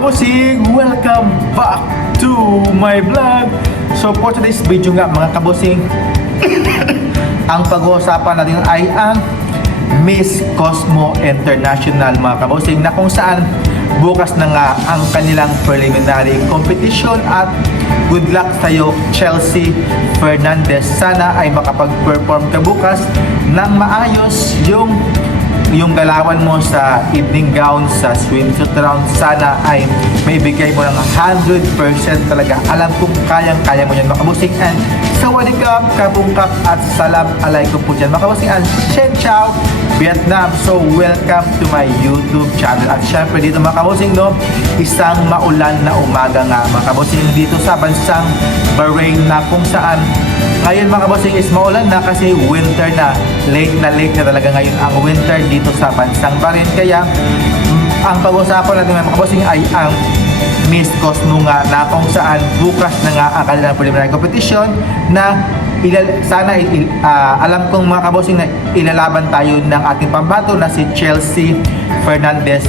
kabusing! Welcome back to my vlog! So for today's video nga mga kabusing, ang pag-uusapan natin ay ang Miss Cosmo International mga kabusing, na kung saan bukas na nga ang kanilang preliminary competition. At good luck sa'yo, Chelsea Fernandez. Sana ay makapag-perform ka bukas ng maayos. Yung galawan mo sa evening gown, sa swimsuit round, sana ay maibigay mo ng 100% talaga. Alam kong kayang-kaya mo yan mga kabusing. And sawadikap, kabungkap at salam alaikum po dyan mga kabusing. And Shen Chao, Vietnam. So welcome to my YouTube channel. At syempre dito mga kabusing, no, isang maulan na umaga nga mga kabusing dito sa bansang Bahrain, na kung saan ngayon mga kabusing is maulan na kasi winter na. Late na talaga ngayon ang winter dito sa bansang Bahrain. Kaya ang pag-usapan natin mga kabusing ay ang Miss Cosmo nga, na kung saan bukas na nga ang kanilang preliminary competition na alam kong mga kabusing na ilalaban tayo ng ating pambato na si Chelsea Fernandez.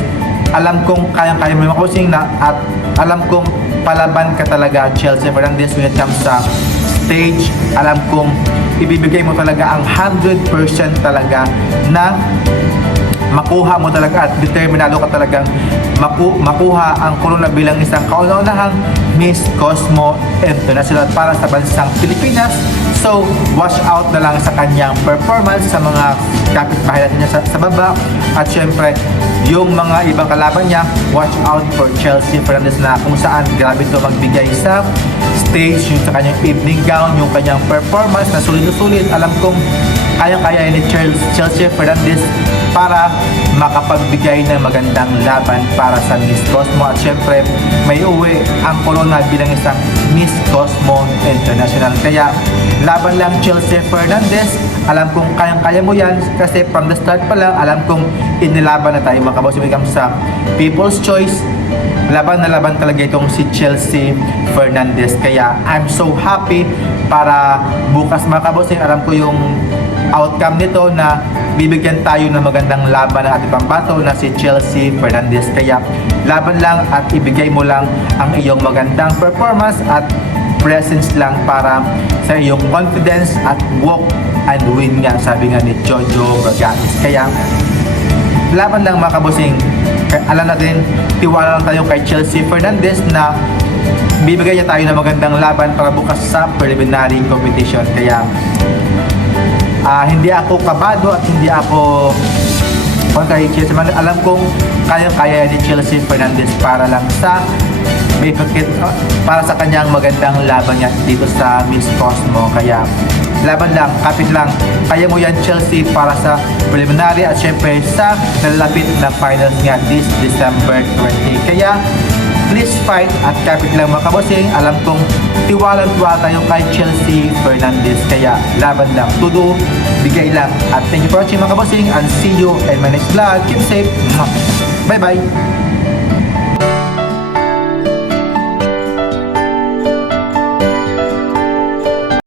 Alam kong kayang-kaya mo mga kabusing na, at alam kong palaban ka talaga Chelsea Fernandez when it comes sa stage. Alam kong ibibigay mo talaga ang 100% talaga na makuha mo talaga, at determinado ka talagang makuha ang corona bilang isang kauna-unahang Miss Cosmo International para sa bansang Pilipinas. So watch out na lang sa kanyang performance sa mga kapitbahay natin niya sa baba. At syempre yung mga ibang kalaban niya, watch out for Chelsea Fernandez, na kung saan grabe ito magbigay sa stage, yung sa kanyang evening gown, yung kanyang performance na sulit-sulit. Alam kong kaya-kaya ni Chelsea Fernandez para makapagbigay ng magandang laban para sa Miss Cosmo. At syempre may uwi ang corona bilang isang Miss Cosmo International. Kaya laban lang Chelsea Fernandez. Alam kong kayang-kaya mo yan kasi from the start pa lang alam kong inilaban na tayo mga kabusing sa People's Choice. Laban na laban talaga itong si Chelsea Fernandez. Kaya I'm so happy para bukas mga kabusing. Alam ko yung outcome nito na bibigyan tayo ng magandang laban ng ating pambato na si Chelsea Fernandez. Kaya laban lang at ibigay mo lang ang iyong magandang performance at presence lang para sa iyong confidence at walk and win nga, sabi nga ni Jojo Braganis. Kaya laban lang mga kabusing. Alam natin, tiwala lang tayo kay Chelsea Fernandez na bibigay niya tayo ng magandang laban para bukas sa preliminary competition. Kaya hindi ako kabado at hindi ako kay Chelsea. Alam kong kaya ni Chelsea Fernandez para lang sa para sa kanyang magandang laban niya dito sa Miss Cosmo. Kaya laban lang, kapit lang. Kaya mo yan Chelsea para sa preliminary at syempre sa nalalapit na finals nga this December 20. Kaya please fight at kapit lang mga kabusing. Alam kong tiwala tayo kay Chelsea Fernandez. Kaya laban lang, tudo, bigay lang. At thank you for watching mga kabusing, and see you in my next vlog. Keep safe. Bye bye.